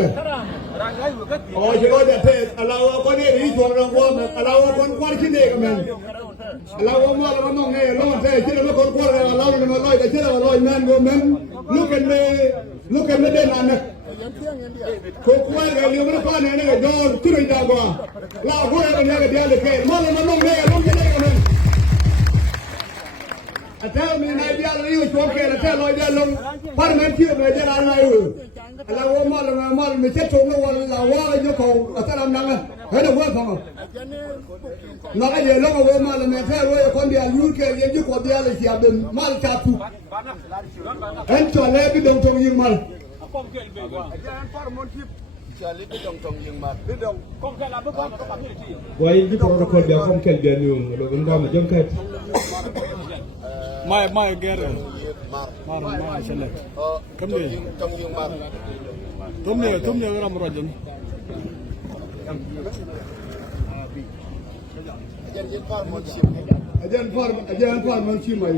rồi chỉ có để thế lao có đi đi chuồng đồng qua lao con cái này của mình lao mà là nó nghe lo thế chứ nó con qua là lao nó lôi cái chứ là lôi men của mình lúc cái đây là nè cô quay cái liều nó con này này do cứ đi ra qua lao quay cái này cái đi cái mà là nó nghe lo cái này của mình Tell me, I tell you, it's okay. I tell you, I Parliament here, I tell you, I love my me set to no one, I want you call, I tell them, I don't work for them. Not a long woman, and I tell you, on the UK, you got the other, you have been maltatu. And to let me don't tell you, man. Vậy cái protocol giờ không kèm giờ đường rồi vẫn còn một dân kẹp. Mai ghé rồi. Mai sẽ lên. Cấm đi. Tôm nhiều cái làm rồi chứ. Ajan farm man chim mai.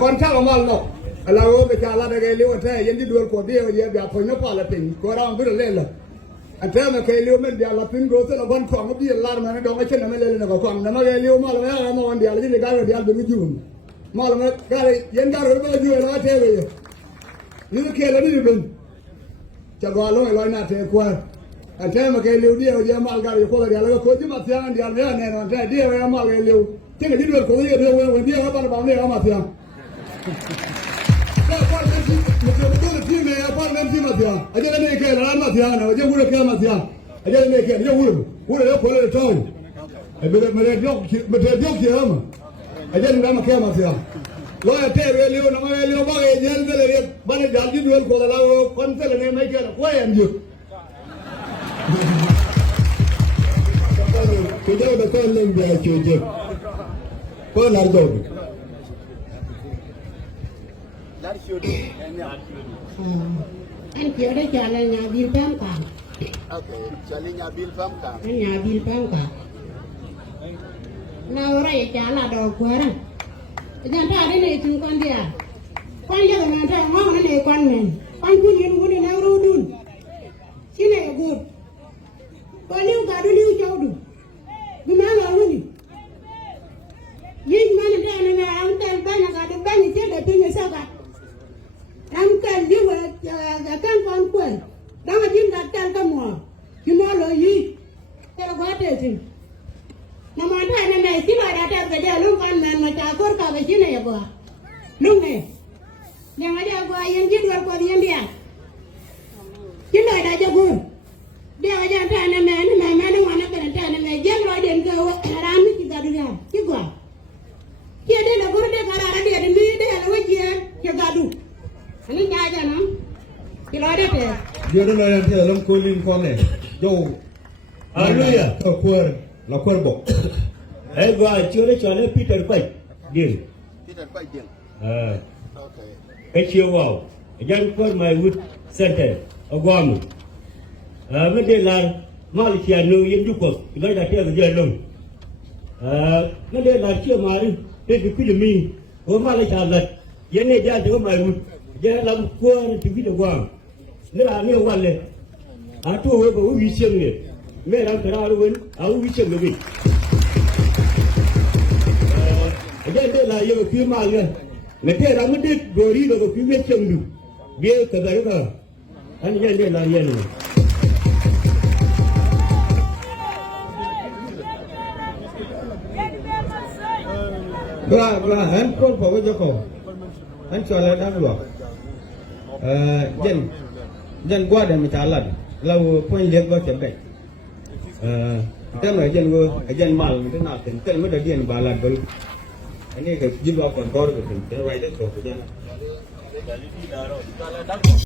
Con chắc mal no. Lao cái cha la cái liu thế yên đi đuổi của bia vậy bây giờ nó phải là tỉnh có đang biết lên là anh thấy mà cái liu mình bây giờ là tỉnh rồi sẽ là quan trọng cái bia la mà nó đong cái chân nó lên là quan nó mà cái liu mà là nó mà bây giờ là cái cái bây giờ bị dùn mà là cái yên cái rồi bây giờ nó thế vậy như cái là đi bên cha gọi lôi nát thế qua anh thấy mà cái liu dia bây giờ mà cái có là cái có chứ mà tiếng anh bây giờ này nó thế dia bây giờ mà cái liu thế cái đi đuổi của bia dia nó bắt bảo này mà tiếng aja ne ke la ma tia na aja wure ke ma tia aja ne ke aja wure ko le to e be me le dok me te dok ti ama aja ne ma ke ma tia lo ya te we le no ma le ba ge jen de le ba ne dal ji duel ko la kon te le ne mai ke ko en ju ke de be ko le be ke ko la do anh chịu đấy chờ là nhà bill bám cả. Ok, chờ lên nhà bill bám cả. Nhà bill bám cả. Nào rồi chờ là đồ quá rồi. Giờ ta đây này chúng con đi à? Con giờ mà ta ngon cái này con mình. Con cứ nhìn cái này nào rồi đun. Cái này good. Con liu cả đôi liu châu đủ. Đi nào rồi luôn đi. Nhưng mà này này ông ta bán là cả được bán như thế là tôi như sao cả. Em cần như vậy cần con quên đó là những đặt chân cái mỏ cái mỏ lợi gì cái là quá trời chứ mà thay này chỉ là đặt chân cái giờ lúc con mà trả cốt cả cái gì này vừa lúc này nhà máy giờ qua yên chết qua yên đi à chính đời đã cho buồn đeo cái giờ thay này mẹ nó nói cái thay này mẹ giết rồi đến cái làm cái gì cả được à chứ quoi kia đây là bữa đây cả là đây đây là cái gì cái cả đủ anh ấy nhai cho nó cái loại đấy kìa Giờ nó nói là làm cô liên con này đâu Hallelujah là quên bộ ấy gọi chưa đấy cho nên Peter quay điền Peter quay điện. Ok. cái chiều vào dân quân mai wood center ở Guam vấn đề là Malaysia nương yên chúc cuộc nói là theo cái giờ lùng vấn đề là chưa mà đi cái Philippines của Malaysia lật dân này ra chỗ mai wood giờ làm quân thì biết được Guam nên là nhiều quan này tu với bộ uy sinh này mẹ làm cái nào luôn uy sinh được gì đây là yêu quý mà liền người ta làm cái đồ đi đồ quý biết chừng đủ biết cái đấy cả anh nhận đây là nhận và anh con phải với cháu anh cho lại đang luộc dân qua để mà trả lần lâu quay liệt vào chuẩn bị tem là dân mal thế nào thì tên mới được điền bà lần với anh ấy cái giúp vào còn có được thì cái này đấy rồi